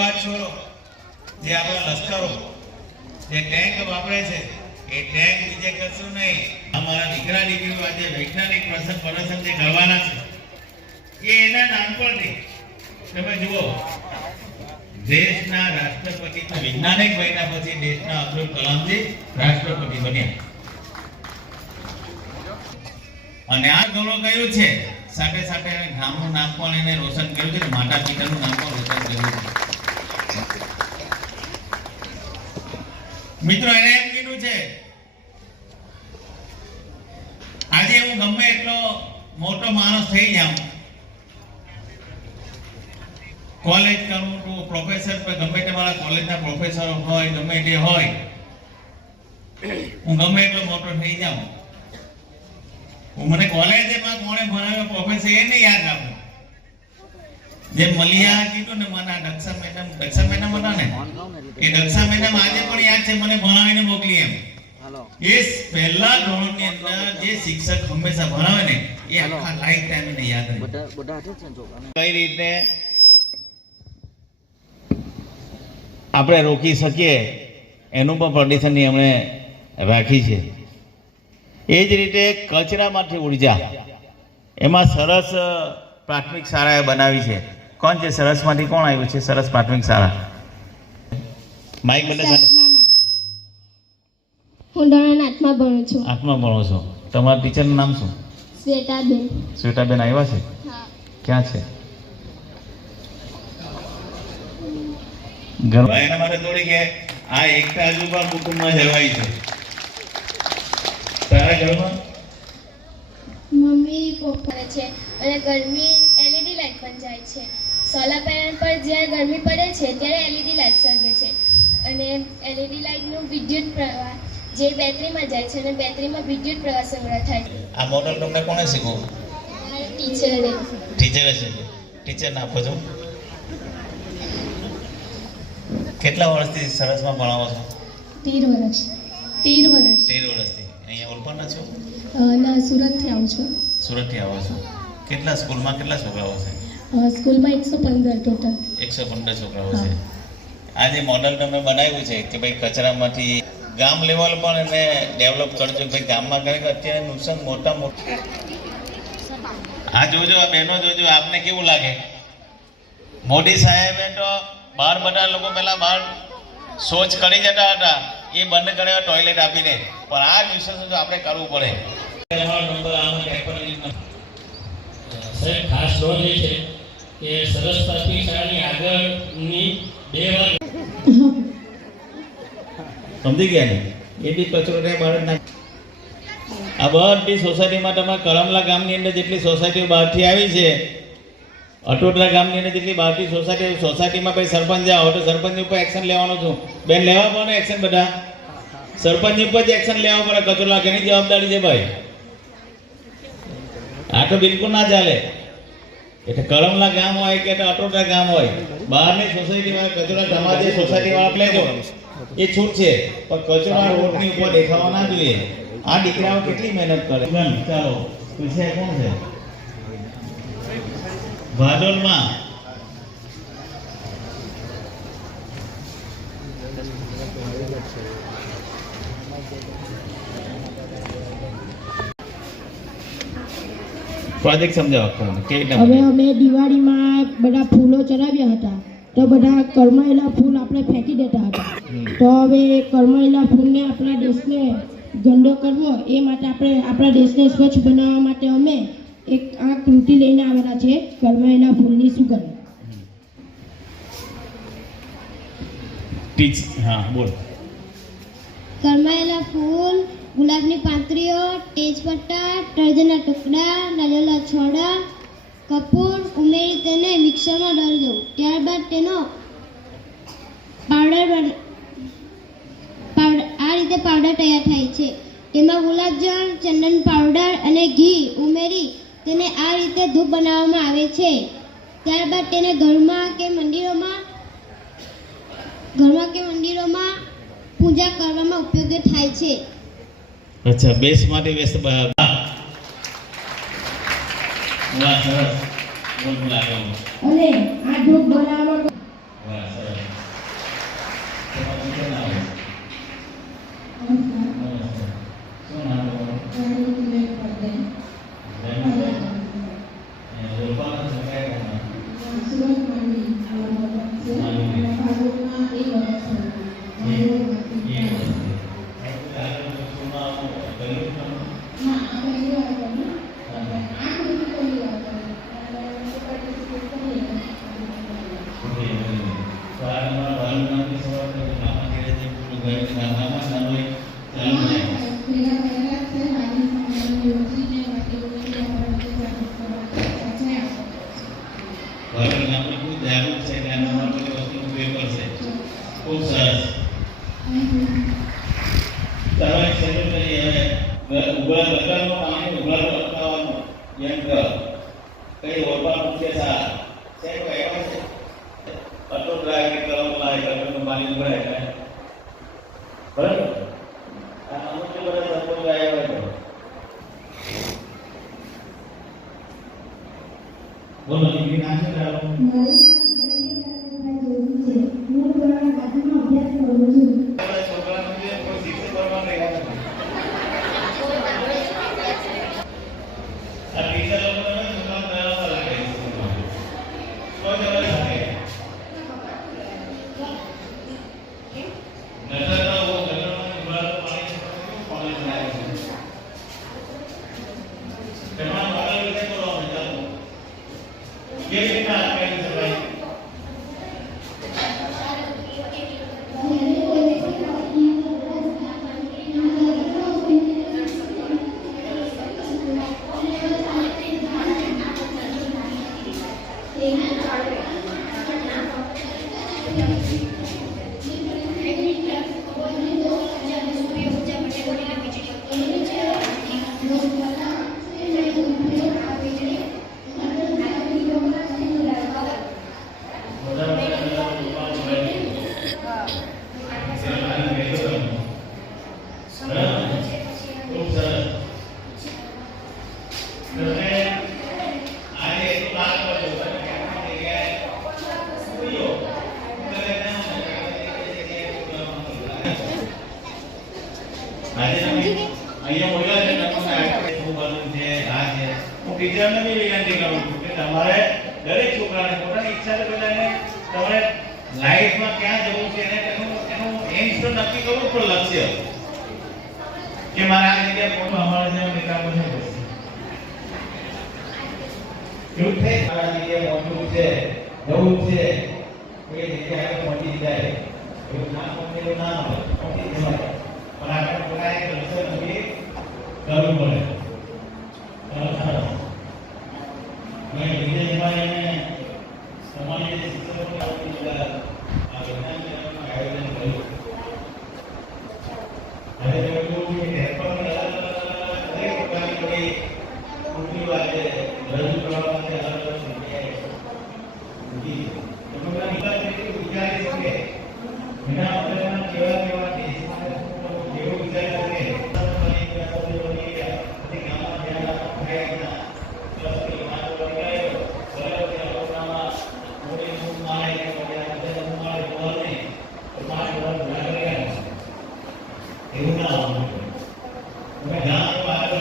વાત છોડો, જે આપણા લશ્કરો જે ટેન્ક વાપરે છે એ ટેન્ક બીજે કશું નહીં, અમારા દીકરા દીકરીઓ આજે વૈજ્ઞાનિક પ્રદર્શન જે કરવાના છે એ એના નાનપણથી તમે જુઓ, દેશના રાષ્ટ્રપતિ વૈજ્ઞાનિક બન્યા પછી દેશના અબ્દુલ કલામજી રાષ્ટ્રપતિ બન્યા. અને આ ગૌરવ કયું છે, સાથે સાથે ગામનું નામ પણ એને રોશન કર્યું છે, માતા પિતાનું નામ પણ રોશન કર્યું છે. મિત્રો એને એમ કીધું છે, આજે હું ગમે એટલો મોટો માણસ થઈ જાઉં, કોલેજ કરું તો પ્રોફેસર ગમે તે મારા કોલેજના પ્રોફેસર હોય ગમે તે હોય, હું ગમે એટલો મોટો થઈ જાઉં, હું મને કોલેજમાં કોણે ભણાવ્યો પ્રોફેસર એ નહીં યાદ રાખું. જે મલિયા કીધું ને મને દક્ષા મેડમ હતા ને, એ દક્ષા મેડમ આજે પણ યાદ છે, મને ભણાવીને મોકલી એમ. એ પહેલા ધોરણની અંદર જે શિક્ષક હંમેશા ભણાવે ને એ આખા લાઈફ ટાઈમ એને યાદ રહે. કઈ રીતે આપણે રોકી શકીએ એનું પણ પ્રદર્શનની એમણે રાખી છે. એ જ રીતે કચરામાંથી ઉર્જા, એમાં સરસ પ્રાથમિક શાળાએ બનાવી છે. કોણ છે સરસમાંથી? કોણ આવ્યું છે સરસ પ્રાથમિક શાળા? માઈક બદલે. હું ધોરણ 8માં ભણું છું. 8માં ભણો છો. તમારા ટીચરનું નામ શું? શ્વેતાબેન. શ્વેતાબેન આવ્યા છે? હા. ક્યાં છે? ઘરમાં એના માટે થોડી કે આ એકતા હજુ પણ કુટુંબમાં જળવાઈ છે. તારા ઘરમાં મમ્મી પપ્પા છે અને ગરમી LED લાઈટ પણ જાય છે. સોલાર પેનલ પર જ્યારે ગરમી પડે છે ત્યારે LED લાઈટ સળગે છે અને LED લાઈટનું વિદ્યુત પ્રવાહ જે બેટરીમાં જાય છે અને બેટરીમાં વિદ્યુત પ્રવાહ સંગ્રહ થાય છે. આ મોડલ તમને કોણે શીખવું? ટીચરે. ટીચરે શીખવું. ટીચર ના આપો છો. કેટલા વર્ષથી સરસમાં ભણાવો છો? 13 વર્ષ. 13 વર્ષ. 13 વર્ષથી. અહીંયા ઓલપાડના છો? ના, સુરતથી આવું છું. સુરતથી આવો છો. કેટલા સ્કૂલમાં કેટલા છોકરાઓ છે? સ્કૂલમાં 115 ટોટલ. 115 છોકરાઓ છે. આ જે મોડલ તમે બનાવ્યું છે કે ભાઈ કચરામાંથી ગામ લેવલ પણ એને ડેવલપ કરજો, ભાઈ ગામમાં કરે કે અત્યારે નુકસાન મોટા. આ જોજો, આ બહેનો જોજો, આપને કેવું લાગે? મોદી સાહેબે તો બહાર બધા લોકો પહેલા બહાર શૌચ કરી જતા હતા, એ બંધ કર્યા ટોયલેટ આપીને, પણ આ વિશે તો આપણે કરવું પડે. સાહેબ ખાસ નોંધ એ છે કે સરસ પ્રાથમિક શાળાની આગળની 2 વાર સમજી ગયા ને, એ બી કચરો બહાર નાખ. આ બધી સોસાયટીમાં તમારા કરમલા ગામની અંદર જેટલી સોસાયટીઓ બહારથી આવી છે, અટોદરા ગામની અંદર જેટલી બહારથી સોસાયટીમાં ભાઈ સરપંચ જાઓ તો સરપંચની ઉપર એક્શન લેવાનો છું. બેન લેવા પડે એક્શન, બધા સરપંચની ઉપર જ એક્શન લેવા પડે. કચરો લાગેની જવાબદારી છે ભાઈ, આ તો બિલકુલ ના ચાલે. એટલે કરમલા ગામ હોય કે અટોદરા ગામ હોય, બહારની સોસાયટીમાં કચરો તમારે જે સોસાયટીમાં લેજો એ છૂટ છે, પણ કચરો રોડની ઉપર દેખાવા ના જોઈએ. આ દીકરાઓ કેટલી મહેનત કરે. ચાલો પૂછ્યા કોણ છે? ભાડોલમાં પ્રોજેક્ટ સમજાવો. હવે અમે દિવાળીમાં બધા ફૂલો ચડાવ્યા હતા, તો બધા કરમાયેલા ફૂલ આપણે ફેંકી દેતા હતા. તો હવે કરમાયેલા ફૂલને આપણા દેશને ગંદો કરવો એ માટે આપણે આપણા દેશને સ્વચ્છ બનાવવા માટે અમે એક આ કૃતિ લઈને આવેલા છે, કરમાયેલા ફૂલની સુગંધ. હા બોલ. કરમાયેલા ફૂલ, ગુલાબની પાંતરીઓ, તેજપત્તા, ટરજના ટુકડા, નારિયેળના છોડા, કપૂર ઉમેરી તેને મિક્સરમાં દળી દો. ત્યારબાદ તેનો પાવડર આ રીતે પાવડર તૈયાર થાય છે. તેમાં ગુલાબજળ, ચંદન પાવડર અને ઘી ઉમેરી તેને આ રીતે ધૂપ બનાવવામાં આવે છે. ત્યારબાદ તેને ઘરમાં કે મંદિરોમાં પૂજા કરવામાં ઉપયોગી થાય છે. અચ્છા, બેસ માટે બેસ. વાહ સરસ. બોલ બોલાવો. અને આ ધૂપ બનાવવામાં વાહ સરસ. ગામડામાં ચાલુ એક ચાલુ થાય ભારત ગામમાં ખૂબ જાગૃત છે કે આના માટે વસ્તુનું પેપર છે ખૂબ સરસ તમારે શરૂ કરી હવે ઉભા લગાડવાનું પાણી ઉભા અટકાવવાનું યંત્ર કઈ ઓરપા મૂકે સા છે કોઈ એવા છે અટો ડ્રાઈવ કરવાનું લાગે ગટરનું પાણી ભરાય એટલે બરાબર આ અમુક બધા સપોર્ટ આવ્યા હોય બોલો દીકરી નામ છે તારું છોકરાનું જે કોઈ શિક્ષક બનવાનું રહ્યા નથી આ ટીચર લોકોને છોકરાઓ ડરાવવા લાગે છે કોઈ ડરે નથી નજરના વો નજરમાં ઉભરાતો પાણી કોલેજ લાગે છે તેમાં આગળ વિશે કરવાનું ચાલો કેવી રીતના આપેલું છે ભાઈ આજે તમે અહીંયા બોલ્યા છે તમને શું બનવું છે આ છે હું ટીચરને બી વિનંતી કરું છું કે તમારે દરેક છોકરાને પોતાની ઈચ્છા પહેલા એને તમારે લાઈફમાં ક્યાં જવું છે એને એનું એમ તો નક્કી કરવું પણ લક્ષ્ય કે મારે આ જગ્યાએ પહોંચવું અમારા જેવા મિત્રાઓ છે એવું થાય મારા જગ્યાએ પહોંચવું છે જવું છે એ જગ્યાએ પહોંચી જાય એવું ના પહોંચે એવું ના હોય પહોંચી જવાય પણ આપણે પોતાએ લક્ષ્ય નક્કી કરવું પડે મેં બીજે જમાને તમારી જે શિક્ષકો આ વિજ્ઞાન મેળાનું આયોજન કર્યું હવે જોયું કે હેલ્પરને દરેક પ્રકારની કોઈ કૃતિઓ આજે રજૂ કરવા માટે અલગ અલગ જગ્યાએ તમે વિચારી શકે એના અંદરના કેવા કેવા દેશમાં એવું વિચારી શકે એવું ના હોય તમે ગામ બહાર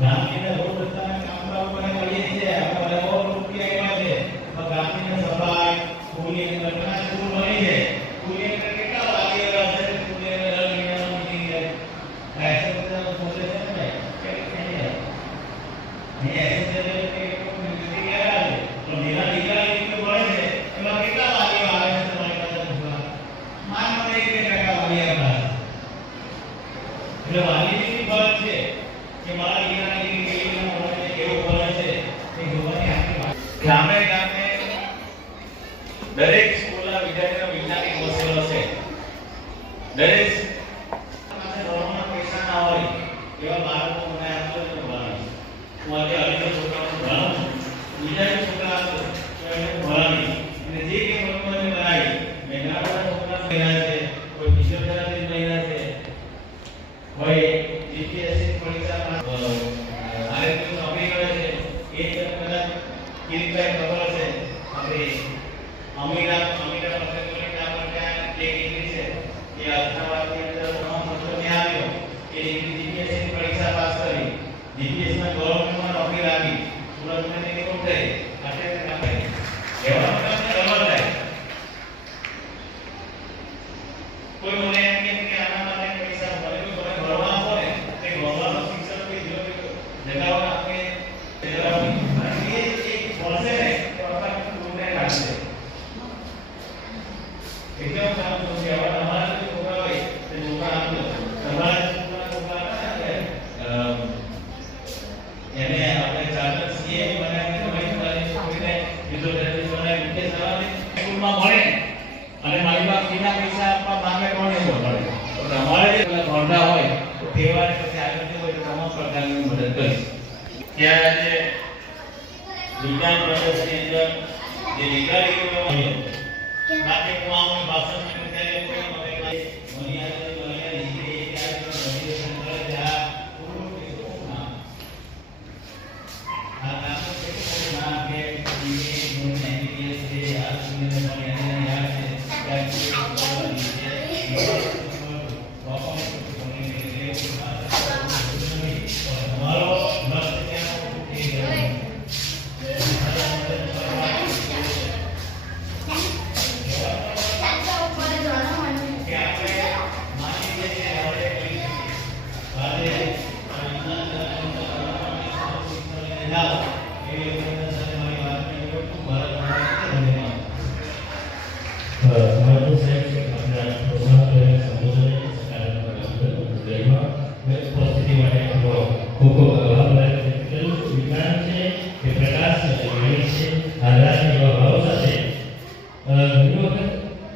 ગામની રોડ રસ્તાના કામકાજ ઉપર કરીએ છીએ આપણે બહુ રૂપિયા આવ્યા છે તો ગામની સફાઈ સ્કૂલની અંદર ઘણા સ્કૂલ બની છે સ્કૂલની અંદર કેટલા વાલીઓ રહે છે સ્કૂલની અંદર દર મહિનામાં મીટિંગ થાય એસોસિએશન સોચે છે ને કે એસોસિએશન કે મીટિંગ કર્યા છે તો મેરા દીકરા દીકરી ભણે છે એમાં કેટલા વાલીઓ આવે છે તમારી પાસે પૂછવા માન મને 1% વાલી આવે એટલે વાલીની ફરજ છે કે મારા દીકરાને દીકરીને ભણે છે કેવું ભણે છે એ જોવાની આપણી વાત ગામે ગામે દરેક સ્કૂલના વિદ્યાર્થીઓ વિજ્ઞાનિક હોસ્ટેલો છે દરેક પાસે ભણવાના પૈસા ના હોય એવા બાળકો મને આપજો તો ભણાવીશ હું આજે અઢીસો છોકરાઓને ભણાવું છું બીજા છોકરા તો એને ભણાવીશ અને જે કંઈ ભણવું એને ભણાવીશ મેં ઘણા બધા છોકરા ભણ્યા છે કોઈ ફિઝિયોથેરાપી ભણ્યા છે કોઈ જીપીએસસી પરીક્ષામાં આરએફની નોકરી કરે છે એ કદાચ કિરીટભાઈ ખબર હશે આપણે અમીરા પટેલની નામ પર ત્યાં એક ડિગ્રી છે એ અમદાવાદની અંદર ત્યાં આવ્યો એ ડિગ્રી જીપીએસસી પરીક્ષા પાસ કરી જીપીએસમાં ગવર્મેન્ટમાં નોકરી લાગી સુરતમાં તેની નિમણૂક થઈ આટલે આપણે એવા પ્રકારની ખબર થાય કોઈ મને એમ કહે કે આના માટે પૈસા ભરે તો તમે ભરવા આપો ને તે ભરવાનો શિક્ષક કોઈ જગાવ આપે એ એક ભણશે ને તો આપણા પૂર્ણ લાગશે એટલે હું કામ કરું છું હવે અમારા અને મારી પાસે બીજા પૈસા આપવા માંગે કોણ નહીં બોલાવે. તો તમારે જે ભણતા હોય તો તહેવારે પછી આગળ હોય તો તમામ પ્રકારની મદદ કરીશ. ત્યાં આજે વિજ્ઞાન પ્રદર્શનની અંદર જે દીકરીઓ બાકી હું આવું ભાષણ ત્યારે કોઈ મને મને આજે મને દીકરી ત્યારે મને સંકલ્પ જા આ નામ કે નામ કે દીકરી મને દીકરી છે આ સુને મને યાદ છે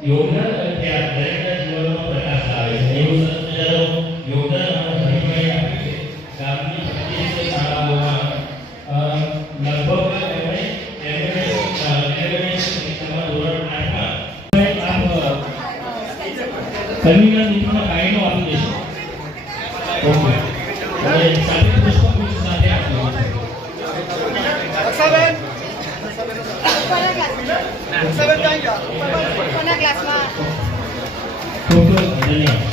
યોગદાન દરેકના જીવનમાં પ્રકાશ આવે છે. એવું સરસ યોગદાન હરિભાઈ આપ્યું છે. ગામની 25 શાળાઓમાં લગભગ એમણે ધોરણ 8માં કન્વીનર મિત્રોના કાયદો આપી દેશે. ઓકે અને સાથે પુષ્પગુચ્છ સાથે આપ્યો છે. ખૂબ ધન્યવાદ.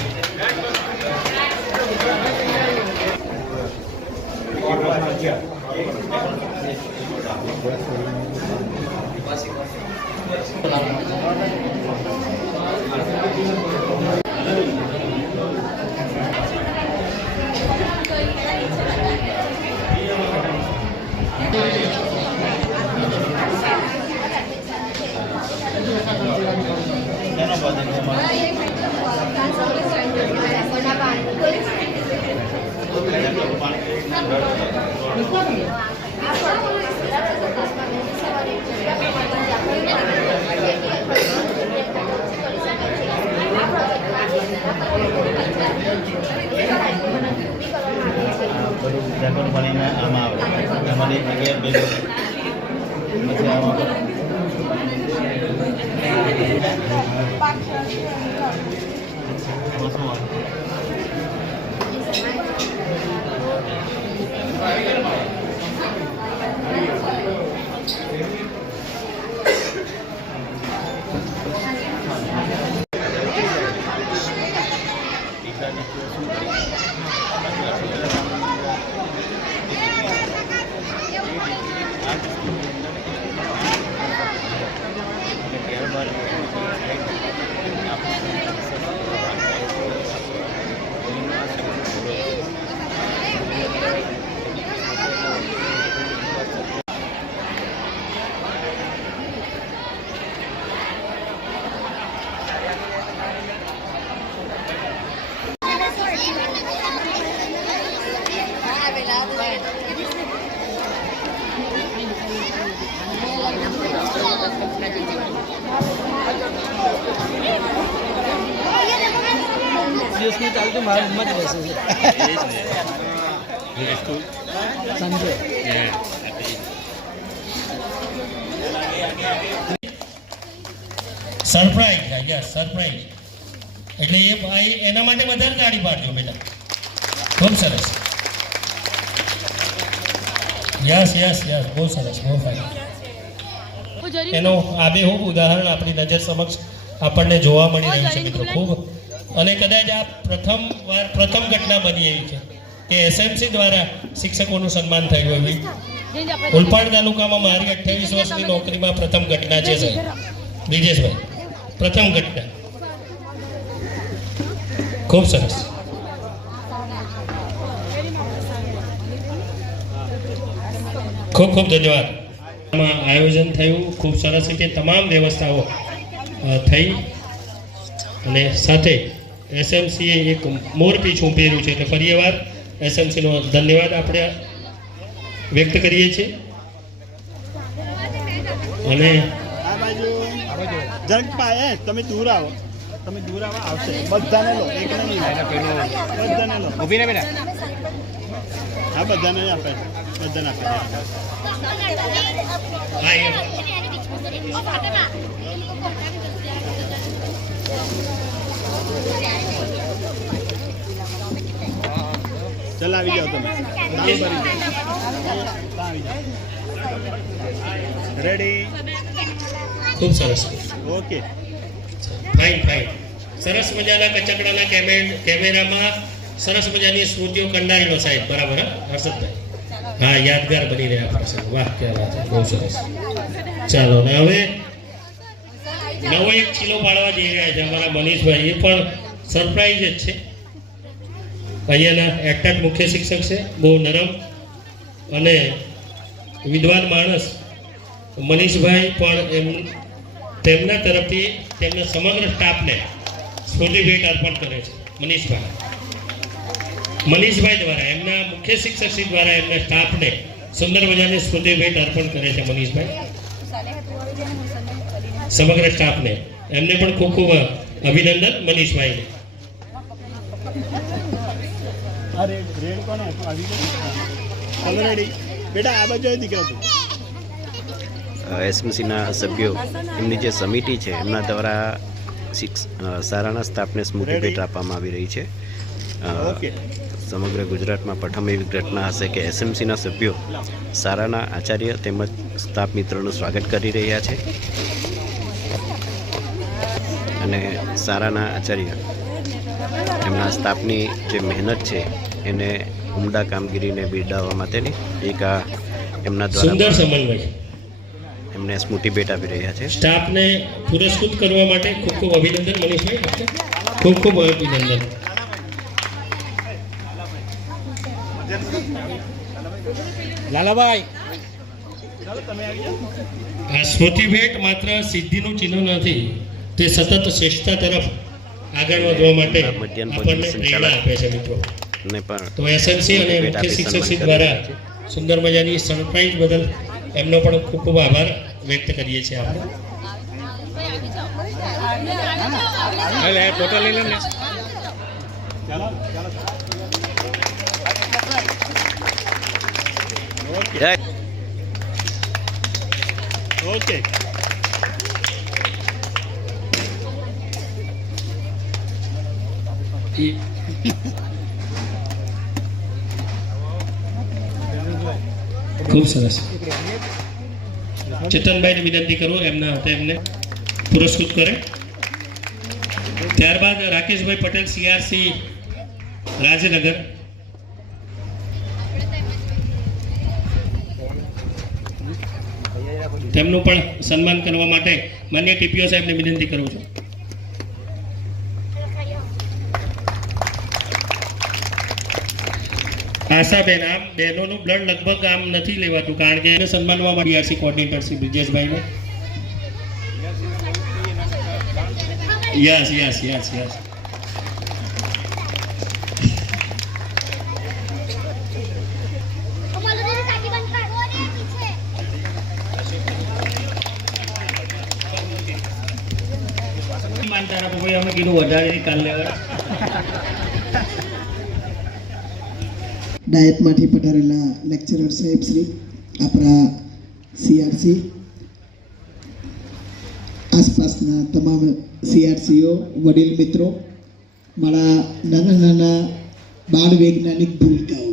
દિવસની ચાલતું મારા રૂમમાં જ બેસે છે. સંજય સરપ્રાઈઝ યસ સરપ્રાઈઝ એટલે એ ભાઈ એના માટે વધારે ગાડી પાડજો બેટા. ખૂબ સરસ. યસ યસ યસ બહુ સરસ બહુ ફાઇન. એનો આબેહૂબ ઉદાહરણ આપણી નજર સમક્ષ આપણને જોવા મળી રહ્યું છે મિત્રો. ખૂબ અને કદાચ આ પ્રથમ ઘટના બની એવી છે કે એસએમસી દ્વારા શિક્ષકોનું સન્માન થયું એવી ઉલપાડ તાલુકામાં મારી 28 વર્ષની નોકરીમાં પ્રથમ ઘટના છે સાહેબ બ્રિજેશભાઈ. પ્રથમ ઘટના. ખૂબ સરસ. ખૂબ ખૂબ ધન્યવાદ. આયોજન થયું ખૂબ સરસ રીતે તમામ વ્યવસ્થાઓ થઈ અને સાથે એસએમસીએ એક મોરપીછું પહેર્યું છે એટલે ફરી વાર એસએમસીનો ધન્યવાદ આપણે વ્યક્ત કરીએ છીએ. અને જરાક પાય તમે દૂર આવો આવશે બધાને લો એકને નહીં બધાને લો ઊભી ને બેટા હા બધાને આપે બધાને આપે હા એ ચાલ આવી જાઓ તમે રેડી ખૂબ સરસ ઓકે ફાઇન સરસ મજાના કચકડાના કેમેરામાં સરસ મજાની સ્મૃતિઓ કંડારેલો સાહેબ બરાબર હા હર્ષદભાઈ હા યાદગાર બની રહ્યા પ્રસંગ વાહ ક્યાં વાત છે બહુ સરસ ચાલો ને હવે નવો એક ચીલો પાડવા જઈ રહ્યા છે અમારા મનીષભાઈ એ પણ સરપ્રાઈઝ જ છે અહીંયાના એક્ટર મુખ્ય શિક્ષક છે બહુ નરમ અને વિદ્વાન માણસ મનીષભાઈ પણ તેમના તરફથી તેમના સમગ્ર સ્ટાફને સ્મૃતિ ભેટ અર્પણ કરે છે મનીષભાઈ દ્વારા એમના મુખ્ય શિક્ષકશ્રી દ્વારા એમના સ્ટાફને સુંદર મજાની સ્મૃતિ ભેટ અર્પણ કરે છે મનીષભાઈ સમગ્ર સ્ટાફને એમને પણ ખૂબ ખૂબ અભિનંદન મનીષભાઈને રેડ કોને આવી ગયો રેડી બેટા આ બાજુ દીકરા તું એસએમસીના સભ્યો એમની જે સમિતિ છે એમના દ્વારા સારાના સ્ટાફને સ્મૃતિ ભેટ આપવામાં આવી રહી છે સમગ્ર ગુજરાતમાં પ્રથમ એવી ઘટના હશે કે એસએમસીના સભ્યો સારાના આચાર્ય તેમજ સ્ટાફ મિત્રોનું સ્વાગત કરી રહ્યા છે અને સારાના આચાર્ય એમના સ્ટાફની જે મહેનત છે એને ઉમદા કામગીરીને બિરદાવવા માટેની એક એમના સુંદર દ્વારા સમન્વય એમને સ્મૃતિ ભેટ આપી રહ્યા છે સ્ટાફને પુરસ્કૃત કરવા માટે ખૂબ ખૂબ અભિનંદન મનીષભાઈ ખૂબ ખૂબ અભિનંદન લાલાભાઈ આ સ્મૃતિ ભેટ માત્ર સિદ્ધિનું ચિહ્ન નથી તે સતત શ્રેષ્ઠતા તરફ આગળ વધવા માટે આપણને પ્રેરણા આપે છે મિત્રો ને પણ તો એસએમસી અને મુખ્ય શિક્ષકશ્રી દ્વારા સુંદર મજાની સરપ્રાઈઝ બદલ એમનો પણ ખૂબ ખૂબ આભાર વ્યક્ત કરીએ છીએ આપણે ફોટો લઈ લે ને ઓકે ખૂબ સરસ ચેતનભાઈને વિનંતી કરું એમના હાથે એમને પુરસ્કૃત કરે ત્યારબાદ રાકેશભાઈ પટેલ સીઆરસી રાજનગર તેમનું પણ સન્માન કરવા માટે માન્ય ટીપીઓ સાહેબને વિનંતી કરું છું આશાબેન આમ બહેનોનું બ્લડ લગભગ આમ નથી લેવાતું કારણ કે એને સન્માનવા માટે આરસી કોર્ડિનેટર શ્રી બ્રિજેશભાઈને યસ માનતા ભાઈ અમે કીધું વધારે કાલ લેવા ડાયટમાંથી પધારેલા લેક્ચરર સાહેબ શ્રી આપણા સીઆરસી આસપાસના તમામ સીઆરસીઓ વડીલ મિત્રો મારા નાના નાના બાળ વૈજ્ઞાનિક ભૂલકાઓ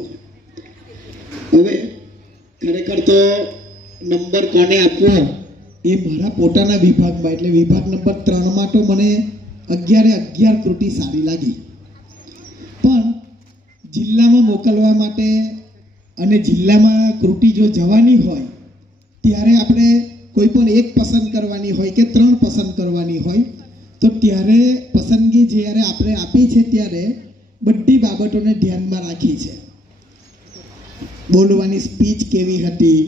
હવે ખરેખર તો નંબર કોને આપવો એ મારા પોતાના વિભાગમાં એટલે વિભાગ નંબર 3માં તો મને 11 કૃતિ સારી લાગી પણ જિલ્લામાં મોકલવા માટે અને જિલ્લામાં કૃતિ જો જવાની હોય ત્યારે આપણે કોઈ પણ એક પસંદ કરવાની હોય કે 3 પસંદ કરવાની હોય તો ત્યારે પસંદગી જ્યારે આપણે આપી છે ત્યારે બધી બાબતોને ધ્યાનમાં રાખી છે બોલવાની સ્પીચ કેવી હતી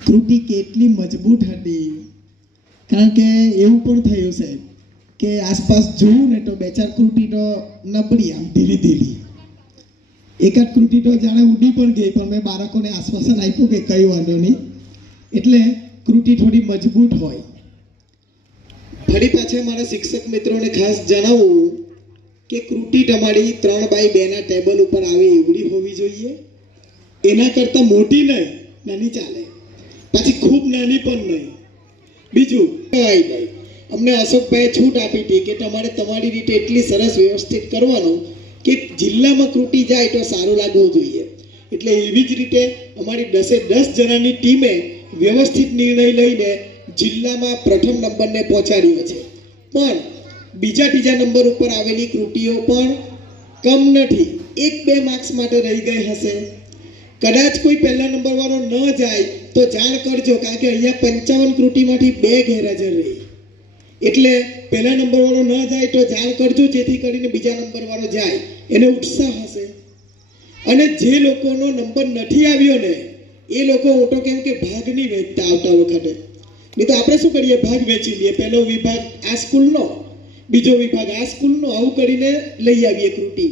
કૃતિ કેટલી મજબૂત હતી કારણ કે એવું પણ થયું સાહેબ કે આસપાસ જોયું ને તો 2-4 કૃતિ તો નબળી આમ ધીરી એકાદ કૃતિ તો જાણે ઉડી પણ ગઈ પણ મેં બાળકોને આશ્વાસન આપ્યું કે કંઈ વાંધો નહીં એટલે કૃતિ થોડી મજબૂત હોય ફરી પાછા મારા શિક્ષક મિત્રોને ખાસ જણાવું કે કૃતિ તમારી 3x2 ના ટેબલ ઉપર આવે એવડી હોવી જોઈએ, એના કરતાં મોટી નહીં, નાની ચાલે, પાછી ખૂબ નાની પણ નહીં. બીજું અમને અશોકભાઈએ છૂટ આપી હતી કે તમારે તમારી રીતે એટલી સરસ વ્યવસ્થિત કરવાનું કે જિલ્લામાં કૃતિ જાય તો સારું લાગવું જોઈએ. એટલે એવી જ રીતે અમારી 10 જણાની ટીમે વ્યવસ્થિત નિર્ણય લઈને જિલ્લામાં પ્રથમ નંબરને પહોંચાડ્યો છે. પણ ત્રીજા નંબર ઉપર આવેલી કૃતિઓ પણ કમ નથી, 1-2 માર્ક્સ માટે રહી ગઈ હશે. કદાચ કોઈ પહેલા નંબર વાળો ન જાય તો જાણ કરજો, કારણ કે અહીંયા 55 કૃતિમાંથી 2 ગેરહાજર રહી. એટલે પહેલા નંબર વાળો ન જાય તો જાણ કરજો, જેથી કરીને બીજા નંબર વાળો જાય, એને ઉત્સાહ હશે. અને જે લોકોનો નંબર નથી આવ્યો ને એ લોકો હું તો કેમ કે ભાગ નહીં વેચતા આવતા વખતે. નહીં તો આપણે શું કરીએ, ભાગ વેચી લઈએ, પહેલો વિભાગ આ સ્કૂલનો, બીજો વિભાગ આ સ્કૂલનો, આવું કરીને લઈ આવીએ કૃતિ.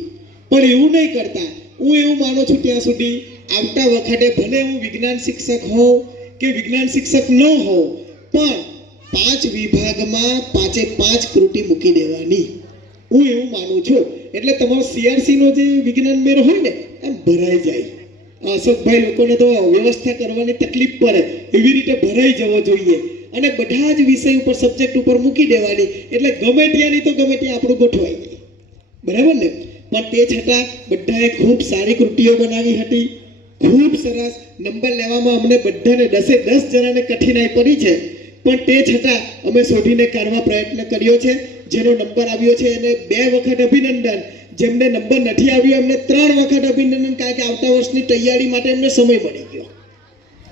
પણ એવું નહીં કરતા. હું એવું માનું છું ત્યાં સુધી આવતા વખતે ભલે હું વિજ્ઞાન શિક્ષક હોઉં કે વિજ્ઞાન શિક્ષક ન હોઉં, પણ 5 વિભાગમાં 5 કૃતિ મૂકી દેવાની, હું એવું માનું છું. એટલે તમારો સીઆરસીનો જે વિજ્ઞાન મેળ હોય ને એમ ભરાઈ જાય. અશોકભાઈ લોકોને તો વ્યવસ્થા કરવાની તકલીફ પડે, એવી રીતે ભરાઈ જવો જોઈએ. અને બધા જ વિષય ઉપર સબ્જેક્ટ ઉપર મૂકી દેવાની, એટલે ગમે ત્યાંની તો ગમે ત્યાં આપણું ગોઠવાઈ જાય. બરાબર ને? પણ તે છતાં બધાએ ખૂબ સારી કૃતિઓ બનાવી હતી, ખૂબ સરસ. નંબર લેવામાં અમને બધાને 10 જણાને કઠિનાઈ પડી છે, પણ તે છતાં અમે શોધીને કાઢવા પ્રયત્ન કર્યો છે. જેનો નંબર આવ્યો છે એને 2 વખત અભિનંદન, જેમને નંબર નથી આવ્યો એમને 3 વખત અભિનંદન, કારણ કે આવતા વર્ષની તૈયારી માટે એમને સમય મળી ગયો.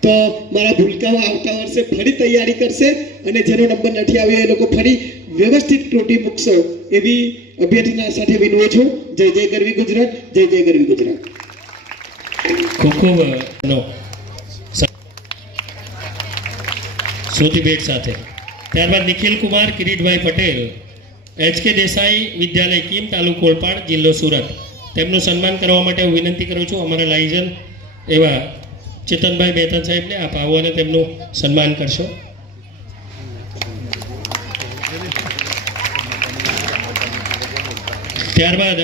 તો મારા ભૂલકાઓ આવતા વર્ષે ફરી તૈયારી કરશે, અને જેનો નંબર નથી આવ્યો એ લોકો ફરી વ્યવસ્થિત કૃતિ મૂકશો એવી અભ્યર્થના સાથે વિનવું છું. જય જય ગરવી ગુજરાત, જય જય ગરવી ગુજરાત. ખૂબ ખૂબ શ્રુતિ ભેટ સાથે. ત્યારબાદ નિખિલ કુમાર કિરીટભાઈ પટેલ, HK દેસાઈ વિદ્યાલય કીમ, તાલુકો ઓલપાડ, જિલ્લો સુરત, તેમનું સન્માન કરવા માટે હું વિનંતી કરું છું. અમારા લાયઝન એવા ચેતનભાઈ બેતન સાહેબને આપ આવો અને તેમનું સન્માન કરશો. ત્યારબાદ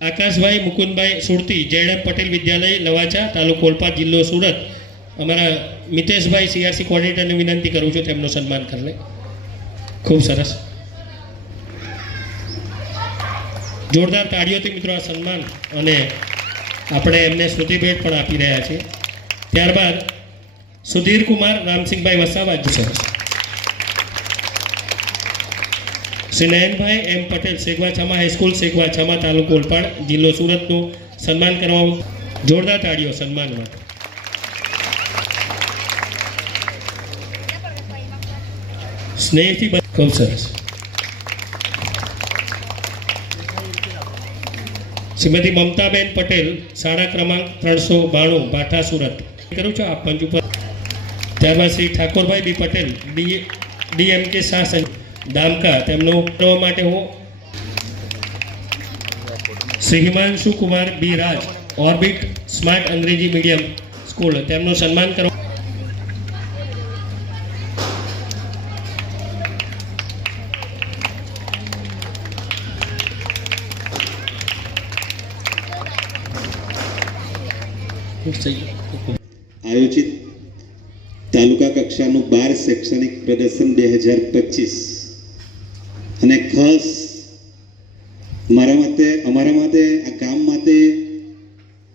આકાશભાઈ મુકુંદભાઈ સુરતી, JM પટેલ વિદ્યાલય લવાચા, તાલુકો ઓલપાડ, જિલ્લો સુરત, અમારા મિતેશભાઈ CRC કોર્ડિનેટરને વિનંતી કરું છું તેમનું સન્માન કરી લે. ખૂબ સરસ, જોરદાર તાળીઓથી મિત્રો આ સન્માન અને આપણે એમને સ્મૃતિ ભેટ પણ આપી રહ્યા છીએ. ત્યારબાદ સુધીર કુમાર રામસિંહભાઈ વસાવા, સરસ. શ્રી નયનભાઈ M પટેલ, સેગવાછામા હાઈસ્કૂલ, સેગવાછામા, તાલુકો ઓલપાડ, જિલ્લો સુરતનું સન્માન કરવામાં. જોરદાર તાળીઓ સન્માન માટે. સ્નેહથી ખૂબ સરસ. શ્રીમતી મમતાબેન પટેલ, શાળા ક્રમાંક 392, ભાઠા, સુરત, કરું છું આપ પંચ ઉપર. ત્યારબાદ શ્રી ઠાકોરભાઈ બી પટેલ, DMK શાહ, દામકા, તેમનું કરવા માટે હું. શ્રી હિમાંશુ કુમાર બી રાજ, ઓર્બિટ સ્માર્ટ અંગ્રેજી મીડિયમ સ્કૂલ, તેમનું સન્માન કરવા. આયોજિત તાલુકા કક્ષાનું 12 શૈક્ષણિક પ્રદર્શન 2025 અને ખાસ અમારા માટે આ ગામ માટે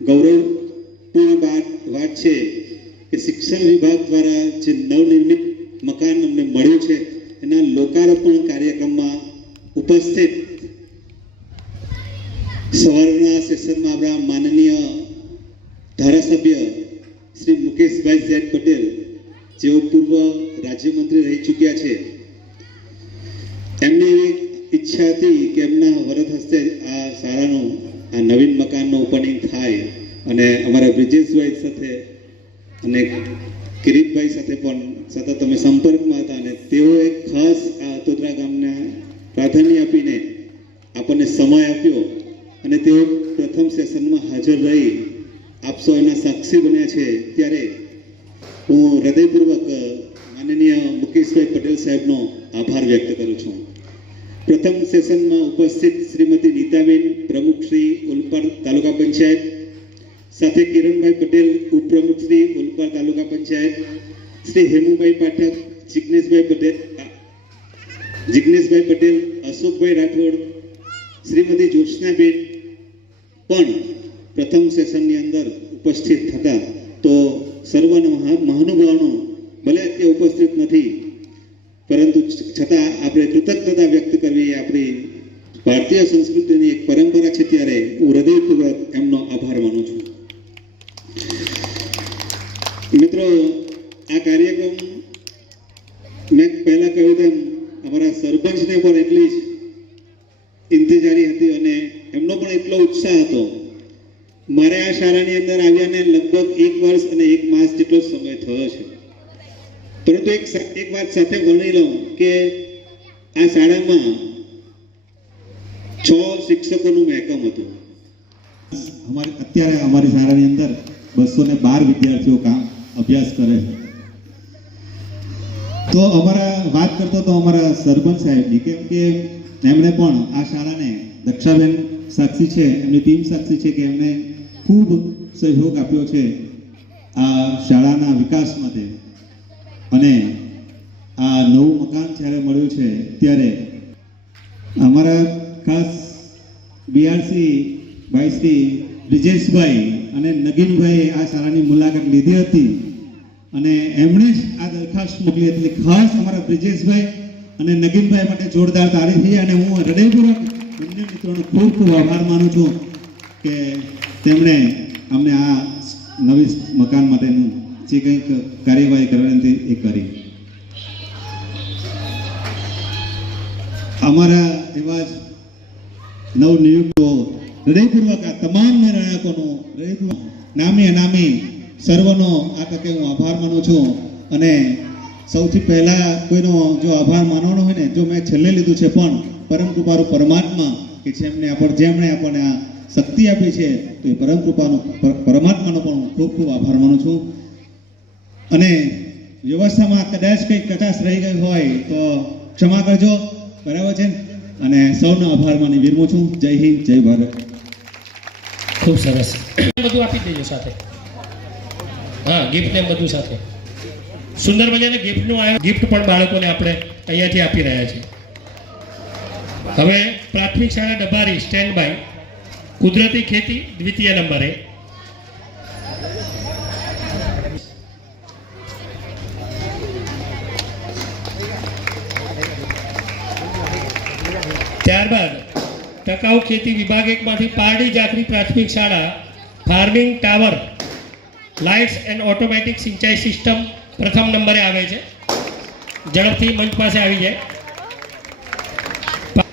ગૌરવપૂર્ણ વાત છે કે શિક્ષણ વિભાગ દ્વારા જે નવનિર્મિત મકાન અમને મળ્યું છે એના લોકાર્પણ કાર્યક્રમમાં ઉપસ્થિત સવારના સેશનમાં આપણા માનનીય ધારાસભ્ય શ્રી મુકેશભાઈ Z પટેલ, જેઓ પૂર્વ રાજ્યમંત્રી રહી ચૂક્યા છે, એમની એવી ઈચ્છા હતી કે એમના વરદ હસ્તે આ શાળાનું આ નવીન મકાનનું ઓપનિંગ થાય. અને અમારા બ્રિજેશભાઈ સાથે અને કિરીટભાઈ સાથે પણ સતત અમે સંપર્કમાં હતા, અને તેઓએ ખાસ આ અતોદરા ગામને પ્રાધાન્ય આપીને આપણને સમય આપ્યો, અને તેઓ પ્રથમ સેશનમાં હાજર રહી આપ સૌ એના સાક્ષી બન્યા છે. ત્યારે હું હૃદયપૂર્વક માનનીય મુકેશભાઈ પટેલ સાહેબનો આભાર વ્યક્ત કરું છું. પ્રથમ સેશનમાં ઉપસ્થિત શ્રીમતી નીતાબેન, પ્રમુખ શ્રી ઓલપાડ તાલુકા પંચાયત, સાથે કિરણભાઈ પટેલ, ઉપપ્રમુખ શ્રી ઓલપાડ તાલુકા પંચાયત, શ્રી હેમુભાઈ પાઠક, જિગ્નેશભાઈ પટેલ, અશોકભાઈ રાઠોડ, શ્રીમતી જ્યોત્સનાબેન પણ પ્રથમ સેશનની અંદર ઉપસ્થિત થતા. તો સર્વના મહાનુભાવોનો ભલે તે ઉપસ્થિત નથી, પરંતુ છતાં આપણે કૃતજ્ઞતા વ્યક્ત કરવી એ આપણી ભારતીય સંસ્કૃતિની એક પરંપરા છે. ત્યારે હું હૃદયપૂર્વક એમનો આભાર માનું છું. મિત્રો, આ કાર્યક્રમ મેં પહેલાં કહ્યું તેમ અમારા સરપંચને પણ એટલી જ ઇંતજારી હતી અને એમનો પણ એટલો ઉત્સાહ હતો. મારે આ શાળાની અંદર આવ્યાને લગભગ 1 વર્ષ અને 1 માસ જેટલો સમય થયો છે, પરંતુ એક વાત સાથે વર્ણી લઉં કે આ શાળામાં 6 શિક્ષકોનું મહેકમ હતું. અત્યારે અમારી શાળાની અંદર 212 વિદ્યાર્થીઓ અભ્યાસ કરે છે. તો અમારા વાત કરતો તો અમારા સરપંચ સાહેબની, કેમ કે એમણે પણ આ શાળાને, દક્ષાબેન સાક્ષી છે, એમની ટીમ સાક્ષી છે કે એમણે ખૂબ સહયોગ આપ્યો છે આ શાળાના વિકાસ માટે. અને આ નવું મકાન જ્યારે મળ્યું છે ત્યારે અમારા ખાસ બીઆરસી ભાઈ શ્રી બ્રિજેશભાઈ અને નગીનભાઈએ આ શાળાની મુલાકાત લીધી હતી અને એમણે જ આ દરખાસ્ત મોકલી હતી. ખાસ અમારા બ્રિજેશભાઈ અને નગીનભાઈ માટે જોરદાર તારીફ છે અને હું હૃદયપૂર્વક બંને મિત્રોનો ખૂબ ખૂબ આભાર માનું છું કે તેમણે અમને આ નવી મકાન માટેનું જે કંઈક કાર્યવાહી કરવાની હતી એ કરી. અમારા એવા જ નવનિયુક્તો હૃદયપૂર્વક આ તમામ નિર્ણાયકોનો હૃદયપૂર્વક નામી અનામી સર્વનો આ તકે હું આભાર માનું છું. અને સૌથી પહેલાં કોઈનો જો આભાર માનવાનો હોય ને, જો મેં છેલ્લે લીધું છે, પણ પરમ કૃપાળુ પરમાત્મા કે જેમણે આપણને આ શક્તિ આપી છે, તો એ પરમ કૃપાનો પરમાત્માનો પણ હું ખૂબ ખૂબ આભાર માનું છું. અને વ્યવસ્થામાં કદાચ કંઈક કચાશ રહી ગઈ હોય તો ક્ષમા કરજો, બરાબર છે. અને સૌનો આભાર માની વિરમું છું. જય હિન્દ, જય ભારત. ખૂબ સરસ. બધું આપી દેજો સાથે. હા, ગિફ્ટ ને બધું સાથે. સુંદર મજાની ગિફ્ટ પણ બાળકોને આપણે અહીંયાથી આપી રહ્યા છીએ. હવે પ્રાથમિક શાળા ડબારી સ્ટેન્ડ બાય, કુદરતી ખેતી દ્વિતીય નંબરે. ત્યારબાદ ટકાઉ ખેતી વિભાગ 1 માંથી પારડી જાખરી પ્રાથમિક શાળા farming tower lights and automatic સિંચાઈ સિસ્ટમ પ્રથમ નંબરે આવે છે. ઝડપથી મંચ પાસે આવી જાય.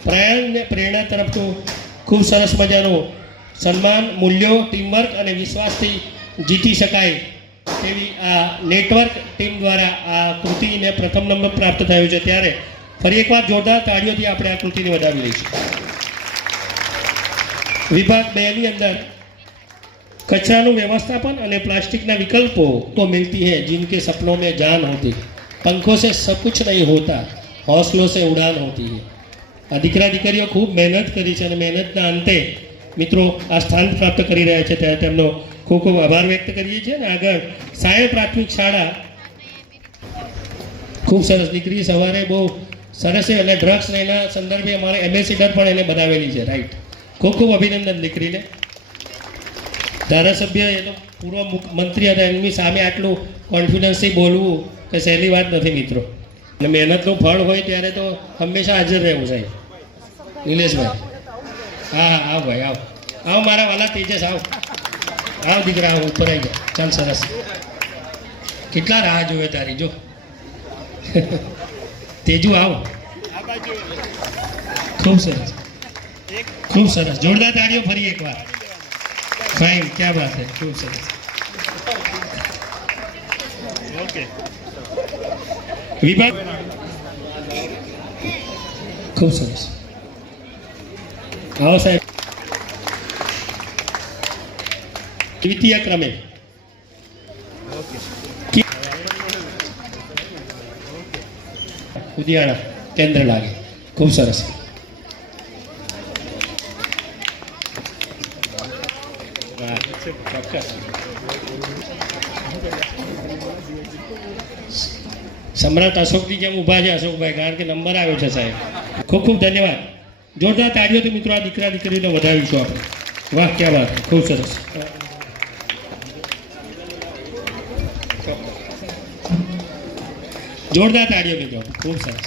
પ્રયાણ ને પ્રેરણા તરફનું ખૂબ સરસ મજાનું સન્માન, મૂલ્યો, ટીમવર્ક અને વિશ્વાસથી જીતી શકાય તેવી આ નેટવર્ક ટીમ દ્વારા આ કૃતિને પ્રથમ નંબર પ્રાપ્ત થયો છે. ત્યારે ફરી એકવાર જોરદાર તાળીઓથી આપણે આ કૃતિને વધાવી લઈશું. વિભાગ 2 ની અંદર कचराનું व्यवस्थापन અને પ્લાસ્ટિકના વિકલ્પો તો मिलती है जिनके सपनों में जान होती, पंखों से सब कुछ नहीं होता, हौसलों से उड़ान होती है. આ દીકરા દીકરીઓ ખૂબ મહેનત કરી છે અને મહેનતના અંતે મિત્રો આ સ્થાન પ્રાપ્ત કરી રહ્યા છે, ત્યારે તેમનો ખૂબ ખૂબ આભાર વ્યક્ત કરીએ છીએ. અને આગળ સાયણ પ્રાથમિક શાળા, ખૂબ સરસ દીકરી, સવારે બહુ સરસ છે. અને ડ્રગ્સના એના સંદર્ભે અમારે એમ્બેસિડર પણ એને બનાવેલી છે. રાઈટ, ખૂબ ખૂબ અભિનંદન દીકરીને. ધારાસભ્ય એ તો પૂર્વ મંત્રી હતા, એમની સામે આટલું કોન્ફિડન્સથી બોલવું કે સહેલી વાત નથી મિત્રો. અને મહેનતનું ફળ હોય ત્યારે તો હંમેશા હાજર રહેવું સાહેબ. નિલેશભાઈ, હા હા, આવ ભાઈ, આવ આવ મારા વાલા તેજસ, આવ આવ દીકરા, આવ ઉપર આવી ગયા. ચાલ, સરસ. કેટલા રાહ જોવે તારી, જો તેજુ આવ. ખૂબ સરસ, ખૂબ સરસ. જોરદાર તાળીઓ ફરી એકવાર. फाइन, क्या बात है, खूब सरस. ओके, विभाग खूब सरस. आओ साहब. द्वितीय क्रमे લુધિયાણા કેન્દ્ર લાગે. ખૂબ સરસ. વાહ, ચોક્કસ. સમ્રાટ અશોકની જેમ ઊભા છે અશોકભાઈ, કારણ કે નંબર આવ્યો છે સાહેબ. ખૂબ ખૂબ ધન્યવાદ. જોરદાર તાળીઓથી મિત્રો આ દીકરા દીકરીને વધાવીશું આપણે. વાહ, ક્યાં વાત, ખૂબ સરસ. જોરદાર તાળીઓ મિત્રો, ખૂબ સરસ.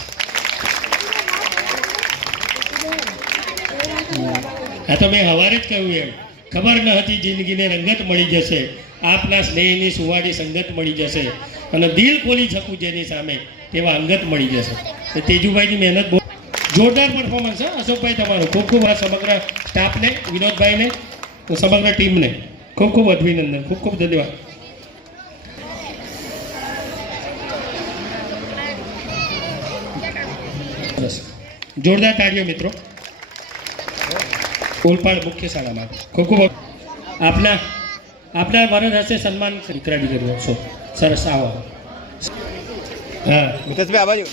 આ તો મેં સવારે જ કહ્યું એમ, ખબર ન હતી જિંદગીને રંગત મળી જશે, આપના સ્નેહની સુવાળી સંગત મળી જશે, અને દિલ ખોલી શકું જેની સામે તેવા અંગત મળી જશે. તેજુભાઈની મહેનત બહુ જોરદાર પરફોર્મન્સ છે અશોકભાઈ તમારું. ખૂબ ખૂબ આ સમગ્ર સ્ટાફને, વિનોદભાઈને, સમગ્ર ટીમને ખૂબ ખૂબ અભિનંદન, ખૂબ ખૂબ ધન્યવાદ. બસ જોરદાર તાળીઓ મિત્રો. ઓલપાડ મુખ્ય શાળામાં ખૂબ ખૂબ આપના વરદ હશે સન્માન દીકરા દીકરીઓ. સરસ, આવો. હા મિતેશભાઈ આ બાજુ.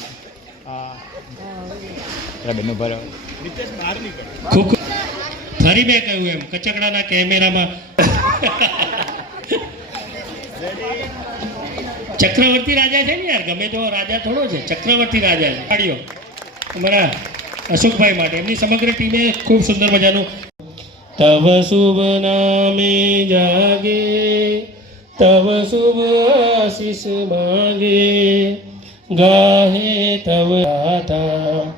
ખૂબ ફરી મેં કહ્યું એમ કચકડાના કેમેરામાં ચક્રવર્તી રાજા છે ને યાર, ગમે તો રાજા થોડો છે, ચક્રવર્તી રાજા છે. તાળીઓ અમારા અશોકભાઈ માટે, એમની સમગ્ર ટીમે ખૂબ સુંદર મજાનું. તવ શુભ નામે જાગે, તવ શુભ આશીષ માંગે, ગાહે તવ ગાથા,